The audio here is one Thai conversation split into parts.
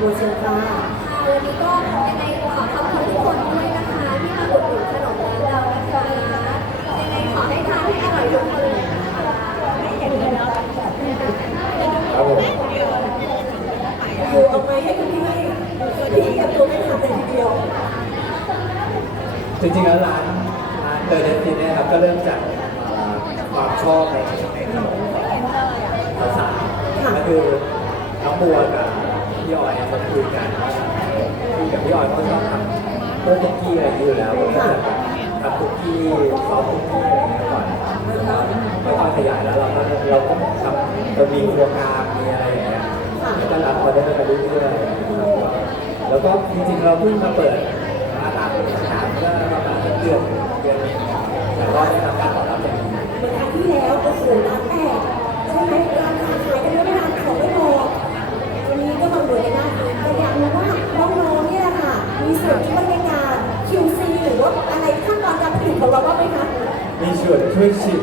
โบเชียฟ้าค่ะวันนี้ก็ยังไงขอขอบคุณทุกคนด้วยนะคะที่มาอุดหนุนขนมร้านเรานะคะยัในขอให้ทานให้อร่อยทุกคนเลยไม่เห็นเลยแล้วครับผมอยู่เอาไปให้คุณพี่ที่กับตัวไม่ทันเลยทีเดียว จริงๆแล้วร้านร้านเดอร์เดนตินเนี่ยครับก็เริ่มจากความชอบในขนมสาวก็คือน้องบัวกับ พี่ออยเขาคุยกันว่าคุยกับพี่ออยเขาชอบทำพวกคุกกี้อะไรอยู่แล้วก็จะแบบทำคุกกี้ซอฟต์คุกกี้อะไรอย่างเงี้ยก่อนก็ตอนขยายแล้วเราก็เราก็ทำเรามีครัวกลางมีอะไรอย่างเงี้ยแล้วก็รับออเดอร์ไปเรื่อยๆแล้วก็จริงๆเราเพิ่งมาเปิดมาตามสถานเมื่อประมาณเดือนเดือนแต่ก็ได้รับการตอบรับอย่างดีเหมือนครั้งที่แล้วโอ้โหร้า มีส่วนช่วยชิม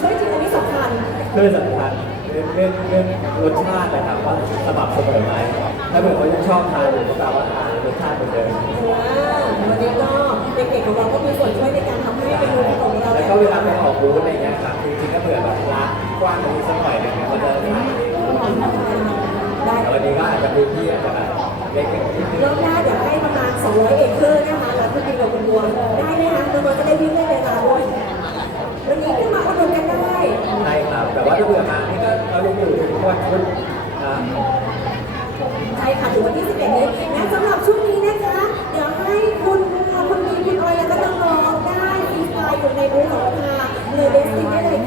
ช่วยจริงอันนี้สำคัญเพื่อสำคัญเรื่องเรื่องเรื่องรสชาตินะครับว่าสม่ำเสมอไหมถ้าเกิดเขายังชอบทานอยู่ก็แปลว่าทานรสชาติเหมือนเดิมวันนี้ก็เด็กๆของเราก็มีส่วนช่วยในการทำให้เมนูของเราแล้วก็เวลาไปออกบูธอะไรเงี้ยครับจริงๆถ้าเผื่อแบบร้านกว้างกว่านี้สักหน่อยหนึงเนี่ยมันจะขายได้ได้แต่วันนี้ก็อาจจะพื้นที่อาจจะแบบเล็กๆนิดนึงรอบหน้าเดี๋ยวให้ประมาณ200เอเคอร์นะคะแล้วคุณดินกับคุณบัวได้ไหมคะน้องๆจะได้วิ่งเล่นในร้านด้วย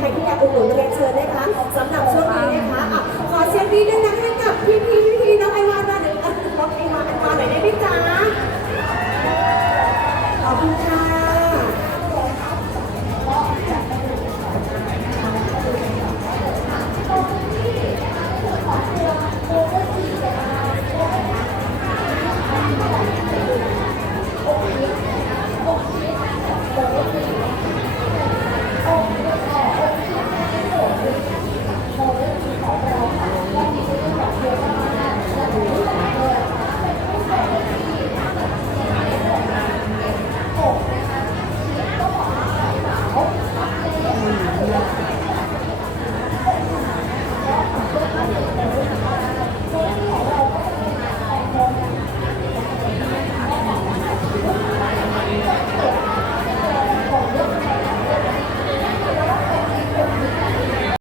ครที่อยากอุดหนุนเรียนเชิญนะคะสำหรับช่วงนี้นะคะขอเชิญงดีด้วยนะให้กับพี่พี่พี่น้องไอวานมาหนึ่งน้องไอวานมาหน่อยได้ไหมจ๊ะ